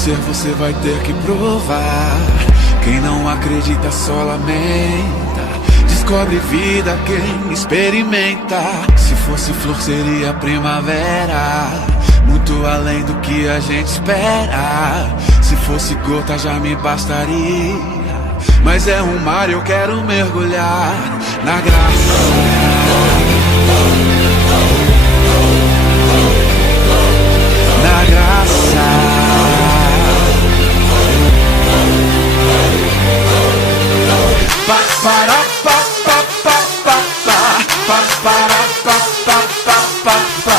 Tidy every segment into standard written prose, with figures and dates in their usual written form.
conhecer você vai ter que provar. Quem não acredita só lamenta. Descobre vida quem experimenta. Se fosse flor seria primavera, muito além do que a gente espera. Se fosse gota já me bastaria, mas é um mar e eu quero mergulhar na graça. Na graça. Pa para pa pa pa pa pa pa para pa pa pa pa pa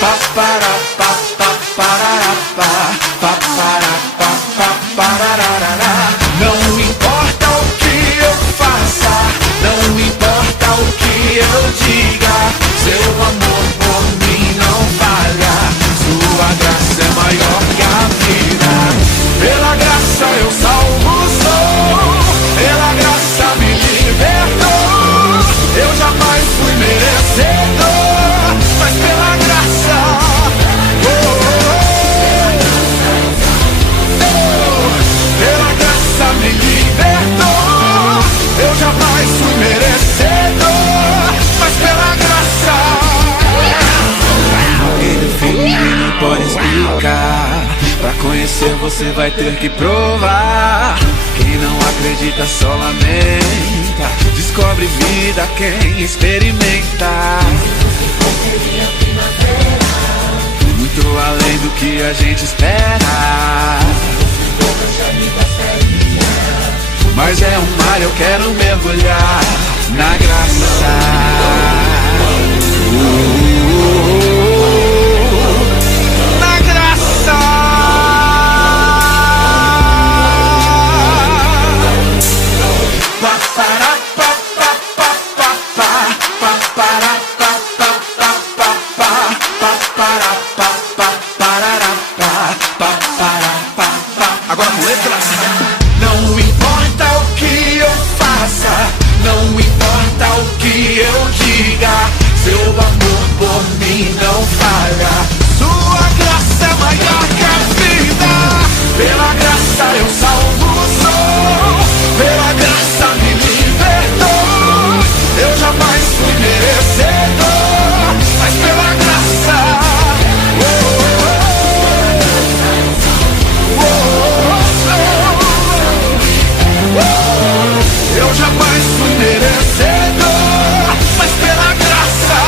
pa para pa pa para pa pa para pa pa pararará. Não importa o que eu faça, não importa o que eu diga, seu amor por mim não falha. Sua graça é maior que a vida. Pela graça eu salvo sou, pela graça me libertou. Eu jamais fui merecedor, mas pela graça, pela graça me libertou. Eu jamais fui merecedor, mas pela graça. Quem define ninguém pode explicar. Pra conhecer você vai ter que provar. Quem não acredita só lamenta. Descobre vida quem experimenta. Muito além do que a gente espera. Mas é um mar, eu quero mergulhar na graça. Na graça. Pa para pa pa pa pa pa pa para pa pa pa pa pa pa para pa pa parará pa pa para pa pa. Agora com letras. Não importa o que eu faça, não importa o que eu diga, seu amor por mim não falha. Sua graça é maior que a vida. Pela graça eu salvo sou, pela graça me libertou. Eu jamais fui merecedor, mas pela graça. Eu jamais fui merecedor, mas pela graça.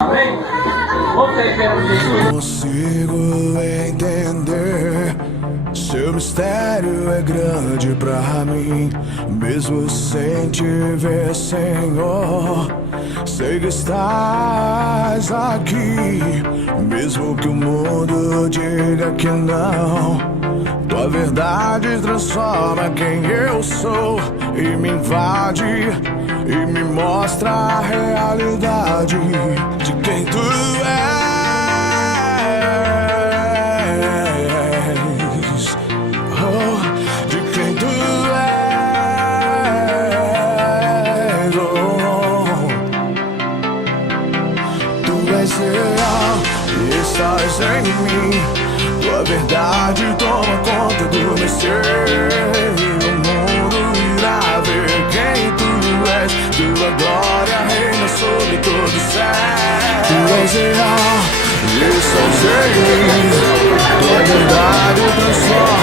Amém? Vamos ter fé em Jesus. Consigo entender, seu mistério é grande pra mim. Mesmo sem te ver, Senhor, sei que estás aqui. Mesmo que o mundo diga que não, tua verdade transforma quem eu sou e me invade e me mostra a realidade de quem tu és. Oh, de quem tu és. Oh, tu és real e estás em mim. Tua verdade toma conta do meu ser e o mundo irá ver quem tu és. Tua glória reina sobre todo o céu. Tu és real e estás em mim. Tua verdade transforma